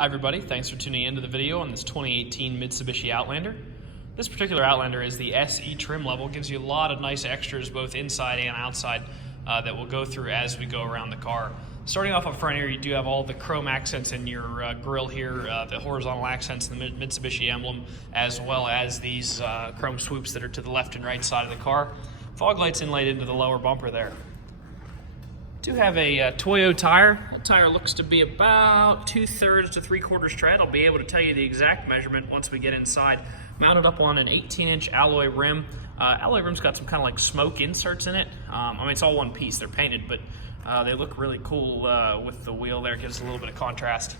Hi everybody, thanks for tuning into the video on this 2018 Mitsubishi Outlander. This particular Outlander is the SE trim level, gives you a lot of nice extras both inside and outside that we'll go through as we go around the car. Starting off up front here, you do have all the chrome accents in your grille here, the horizontal accents in the Mitsubishi emblem, as well as these chrome swoops that are to the left and right side of the car. Fog lights inlaid into the lower bumper there. Do have a Toyo tire. That tire looks to be about 2/3 to 3/4 tread. I'll be able to tell you the exact measurement once we get inside. Mounted up on an 18-inch alloy rim. Alloy rim's got some kind of like smoke inserts in it. I mean, it's all one piece. They're painted, but they look really cool with the wheel there. It gives a little bit of contrast.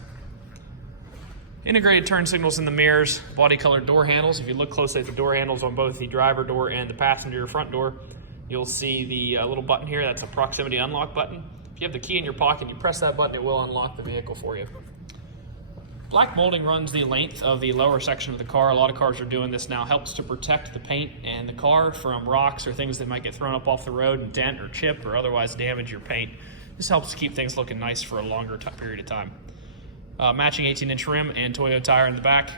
Integrated turn signals in the mirrors. Body colored door handles. If you look closely at the door handles on both the driver door and the passenger front door, you'll see the little button here. That's a proximity unlock button. If you have the key in your pocket, you press that button, it will unlock the vehicle for you. Black molding runs the length of the lower section of the car. A lot of cars are doing this now. Helps to protect the paint and the car from rocks or things that might get thrown up off the road and dent or chip or otherwise damage your paint. This helps to keep things looking nice for a longer period of time. Matching 18-inch rim and Toyo tire in the back.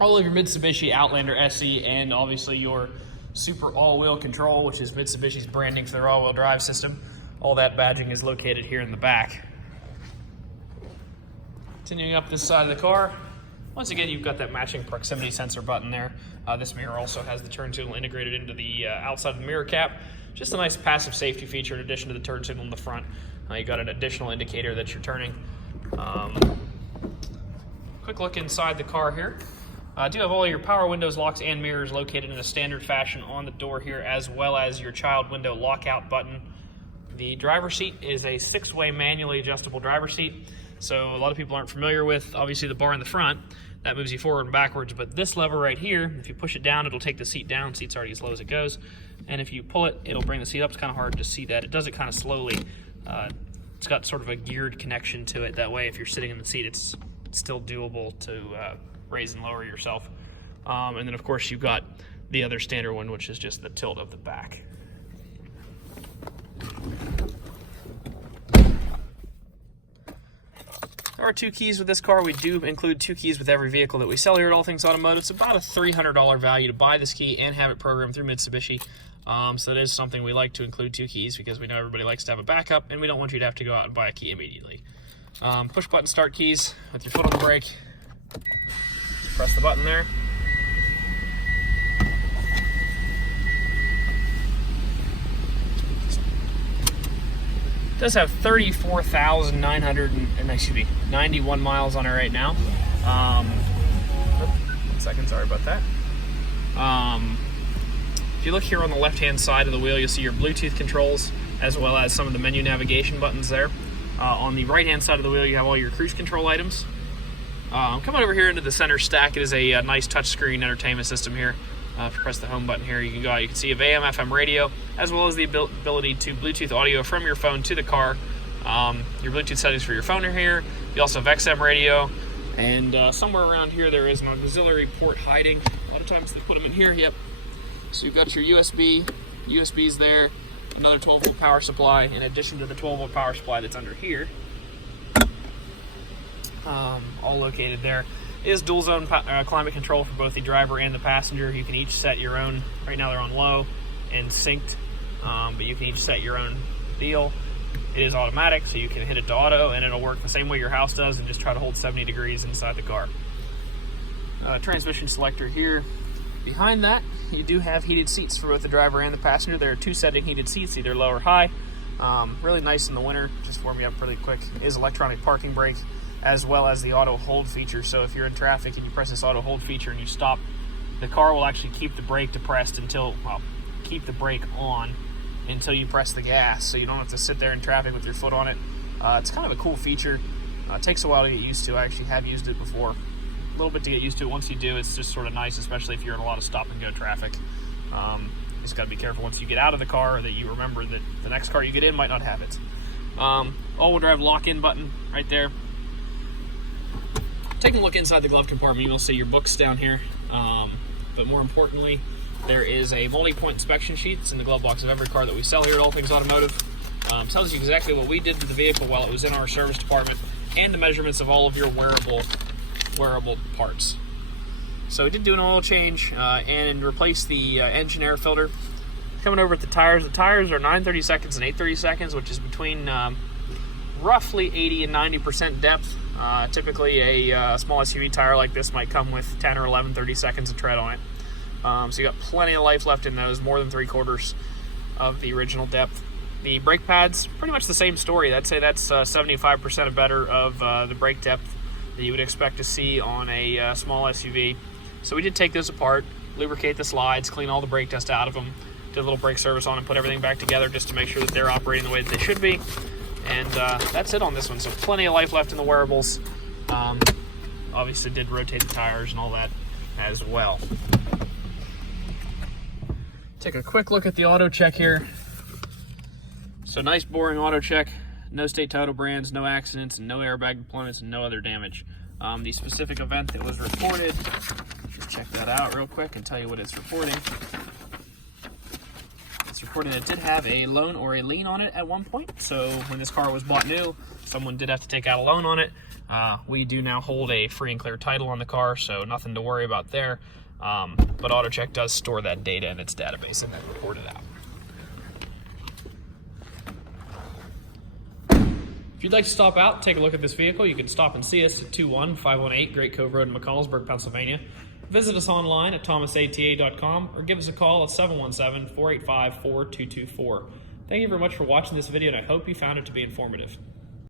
All of your Mitsubishi Outlander SE and obviously your Super all-wheel control, which is Mitsubishi's branding for their all-wheel drive system. All that badging is located here in the back. Continuing up this side of the car, once again you've got that matching proximity sensor button there. This mirror also has the turn signal integrated into the outside of the mirror cap. Just a nice passive safety feature in addition to the turn signal in the front. You got an additional indicator that you're turning. Quick look inside the car here. Do have all your power windows, locks, and mirrors located in a standard fashion on the door here, as well as your child window lockout button. The driver's seat is a 6-way manually adjustable driver's seat, so a lot of people aren't familiar with, obviously, the bar in the front. That moves you forward and backwards, but this lever right here, if you push it down, it'll take the seat down. Seat's already as low as it goes. And if you pull it, it'll bring the seat up. It's kind of hard to see that. It does it kind of slowly. It's got sort of a geared connection to it. That way, if you're sitting in the seat, it's still doable to raise and lower yourself. And then of course you've got the other standard one, which is just the tilt of the back. There are 2 keys with this car. We do include 2 keys with every vehicle that we sell here at All Things Automotive. It's about a $300 value to buy this key and have it programmed through Mitsubishi. So it is something we like to include 2 keys because we know everybody likes to have a backup and we don't want you to have to go out and buy a key immediately. Push button start keys with your foot on the brake. Press the button there. It does have 34,991 miles on it right now. 1 second, sorry about that. If you look here on the left-hand side of the wheel, you'll see your Bluetooth controls as well as some of the menu navigation buttons there. On the right-hand side of the wheel, you have all your cruise control items. Coming over here into the center stack, it is a nice touchscreen entertainment system here. If you press the home button here, you can go out. You can see a AM, FM radio, as well as the ability to Bluetooth audio from your phone to the car. Your Bluetooth settings for your phone are here. You also have XM radio, and somewhere around here there is an auxiliary port hiding. A lot of times they put them in here. Yep. So you've got your USBs there, another 12-volt power supply, in addition to the 12-volt power supply that's under here. All located there. It is dual zone climate control for both the driver and the passenger. You can each set your own. Right now they're on low and synced, but you can each set your own deal. It is automatic, so you can hit it to auto and it'll work the same way your house does and just try to hold 70 degrees inside the car. Transmission selector here. Behind that, you do have heated seats for both the driver and the passenger. There are 2 setting heated seats, either low or high. Really nice in the winter, just warm you up really quick. It is electronic parking brake, as well as the auto hold feature. So if you're in traffic and you press this auto hold feature and you stop, the car will actually keep the brake depressed until, well, keep the brake on until you press the gas. So you don't have to sit there in traffic with your foot on it. It's kind of a cool feature. It takes a while to get used to. I actually have used it before. A little bit to get used to it. Once you do, it's just sort of nice, especially if you're in a lot of stop and go traffic. You just got to be careful once you get out of the car that you remember that the next car you get in might not have it. All-wheel drive lock-in button right there. Taking a look inside the glove compartment, you'll see your books down here, but more importantly, there is a multi-point inspection sheet. It's in the glove box of every car that we sell here at All Things Automotive. Tells you exactly what we did to the vehicle while it was in our service department, and the measurements of all of your wearable parts. So we did do an oil change and replace the engine air filter. Coming over at the tires are 9/30 seconds and 8/30 seconds, which is between roughly 80 and 90% depth. Typically a small SUV tire like this might come with 10 or 11/30 seconds of tread on it. So you got plenty of life left in those, more than 3/4 of the original depth. The brake pads, pretty much the same story. I'd say that's 75% or better of the brake depth that you would expect to see on a small SUV. So we did take those apart, lubricate the slides, clean all the brake dust out of them, did a little brake service on them, put everything back together just to make sure that they're operating the way that they should be. And that's it on this one. So plenty of life left in the wearables. Obviously did rotate the tires and all that as well. Take a quick look at the AutoCheck here. So nice boring AutoCheck, no state title brands, no accidents, and no airbag deployments, and no other damage. The specific event that was reported, just check that out real quick and tell you what it's reporting. It's reporting it did have a loan or a lien on it at one point. So when this car was bought new, someone did have to take out a loan on it. We do now hold a free and clear title on the car, so nothing to worry about there. But AutoCheck does store that data in its database and then report it out. If you'd like to stop out and take a look at this vehicle, you can stop and see us at 21518 Great Cove Road in McConnellsburg, Pennsylvania. Visit us online at thomasata.com or give us a call at 717-485-4224. Thank you very much for watching this video, and I hope you found it to be informative.